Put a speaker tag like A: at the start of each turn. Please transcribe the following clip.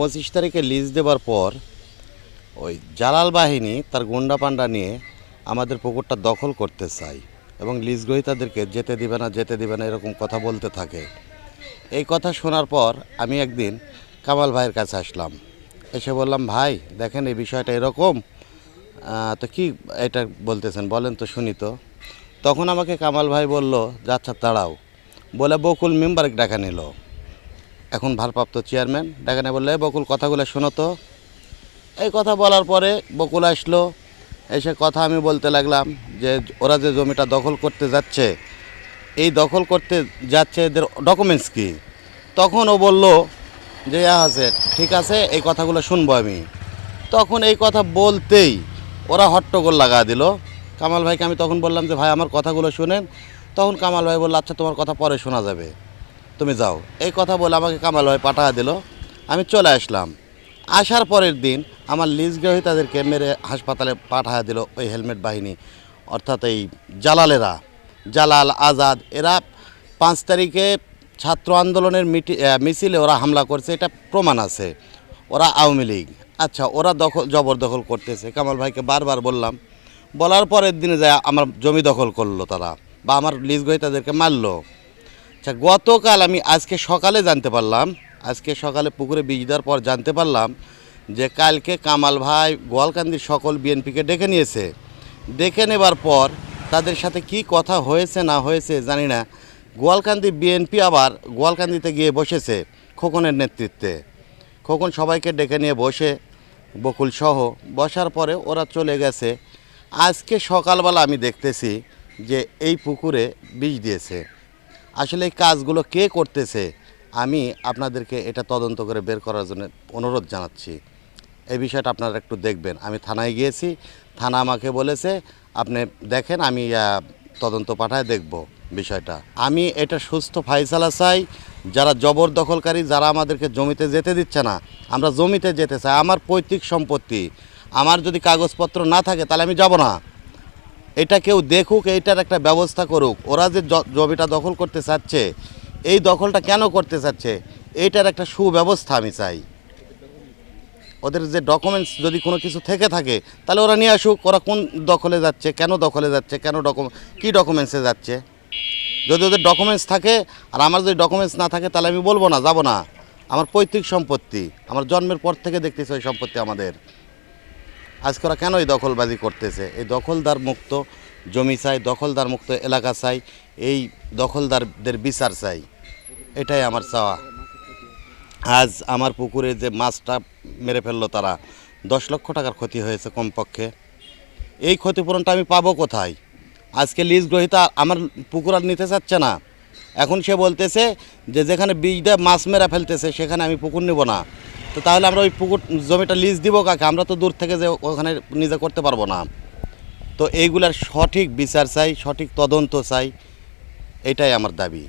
A: পঁচিশ তারিখে লিজ দেওয়ার পর ওই জালাল বাহিনী তার গুন্ডা পান্ডা নিয়ে আমাদের পুকুরটা দখল করতে চায় এবং লিজ গ্রহীতাদেরকে যেতে দিবে না, যেতে দিবে না এরকম কথা বলতে থাকে। এই কথা শোনার পর আমি একদিন কামাল ভাইয়ের কাছে আসলাম। এসে বললাম, ভাই, দেখেন এই বিষয়টা এরকম। তো কি এটা বলতেছেন? বলেন তো শুনি তো। তখন আমাকে কামাল ভাই বলল আচ্ছা দাঁড়াও। বলে বকুল মেম্বার ডাকা নিল। এখন ভারপ্রাপ্ত চেয়ারম্যান ডাকানে বললে বকুল, কথাগুলো শোনো তো। এই কথা বলার পরে বকুল আসলো, এসে কথা আমি বলতে লাগলাম যে ওরা যে জমিটা দখল করতে যাচ্ছে, এই দখল করতে যাচ্ছে এদের ডকুমেন্টস কি? তখন ও বলল যে আছে ঠিক আছে, এই কথাগুলো শুনব আমি। তখন এই কথা বলতেই ওরা হট্টগোল লাগা দিল। কামাল ভাইকে আমি তখন বললাম যে, ভাই, আমার কথাগুলো শুনেন। তখন কামাল ভাই বলল আচ্ছা তোমার কথা পরে শোনা যাবে। তুমি যাও। এই কথা বলে আমাকে কামাল ভাই পাঠা দিল। আমি চলে আসলাম। আসার পরের দিন আমার লিজ গ্রহীতাদেরকে মেরে হাসপাতালে পাঠা দিল ওই হেলমেট বাহিনী, অর্থাৎ এই জালালেরা। জালাল, আজাদ, এরা পাঁচ তারিখে ছাত্র আন্দোলনের মিটি মিছিলে ওরা হামলা করছে, এটা প্রমাণ আছে। ওরা আওয়ামী লীগ। আচ্ছা ওরা দখল, জবরদখল করতেছে। কামাল ভাইকে বারবার বললাম। বলার পরের দিনে যায় আমার জমি দখল করল তারা, বা আমার লিজ গ্রহীতাদেরকে মারলো। আচ্ছা গতকাল আমি আজকে সকালে জানতে পারলাম, আজকে সকালে পুকুরে বীজ দেওয়ার পর জানতে পারলাম যে কালকে কামাল ভাই গোয়ালকান্দির সকল বিএনপিকে ডেকে নিয়েছে। ডেকে নেবার পর তাদের সাথে কি কথা হয়েছে, না হয়েছে জানি না। গোয়ালকান্দি বিএনপি আবার গোয়ালকান্দিতে গিয়ে বসেছে খোকনের নেতৃত্বে। খোকন সবাইকে ডেকে নিয়ে বসে, বকুল সহ বসার পরে ওরা চলে গেছে। আজকে সকালবেলা আমি দেখতেছি যে এই পুকুরে বীজ দিয়েছে। আসলে এই কাজগুলো কে করতেছে, আমি আপনাদেরকে এটা তদন্ত করে বের করার জন্য অনুরোধ জানাচ্ছি। এই বিষয়টা আপনারা একটু দেখবেন। আমি থানায় গিয়েছি, থানা আমাকে বলেছে, আপনি দেখেন, আমি তদন্ত পাঠায় দেখব বিষয়টা। আমি এটা সুস্থ ফাইসালা চাই, যারা জবরদখলকারী, যারা আমাদেরকে জমিতে যেতে দিচ্ছে না, আমরা জমিতে যেতে চাই। আমার পৈতৃক সম্পত্তি, আমার যদি কাগজপত্র না থাকে, তাহলে আমি যাব না। এটা কেউ দেখুক, এইটার একটা ব্যবস্থা করুক। ওরা যে জমিটা দখল করতে চাচ্ছে, এই দখলটা কেন করতে চাচ্ছে, এইটার একটা সুব্যবস্থা আমি চাই। ওদের যে ডকুমেন্টস যদি কোনো কিছু থেকে থাকে, তাহলে ওরা নিয়ে আসুক, ওরা কোন দখলে যাচ্ছে, কেন দখলে যাচ্ছে, কেন ডকুমেন্ট কী ডকুমেন্টসে যাচ্ছে। যদি ওদের ডকুমেন্টস থাকে, আর আমার যদি ডকুমেন্টস না থাকে, তাহলে আমি বলব না, যাব না। আমার পৈতৃক সম্পত্তি, আমার জন্মের পর থেকে দেখতেছি ওই সম্পত্তি আমাদের। আজকে ওরা কেন এই দখলবাজি করতেছে? এই দখলদার মুক্ত জমি চাই, দখলদার মুক্ত এলাকা চাই, এই দখলদারদের বিচার চাই। এটাই আমার চাওয়া। আজ আমার পুকুরে যে মাছটা মেরে ফেলল তারা, দশ লক্ষ টাকার ক্ষতি হয়েছে কমপক্ষে। এই ক্ষতিপূরণটা আমি পাবো কোথায়? আজকে লিজ গ্রহিতা আমার পুকুর আর নিতে চাচ্ছে না। এখন সে বলতেছে যে যেখানে বীজটা মাছ মেরা ফেলতেছে, সেখানে আমি পুকুর নেব না। তো তাহলে আমরা ওই পুকুর জমিটা লিজ দিব কাকে? আমরা তো দূর থেকে যে ওখানে নিজে করতে পারব না। তো এইগুলার সঠিক বিচার চাই, সঠিক তদন্ত চাই, এটাই আমার দাবি।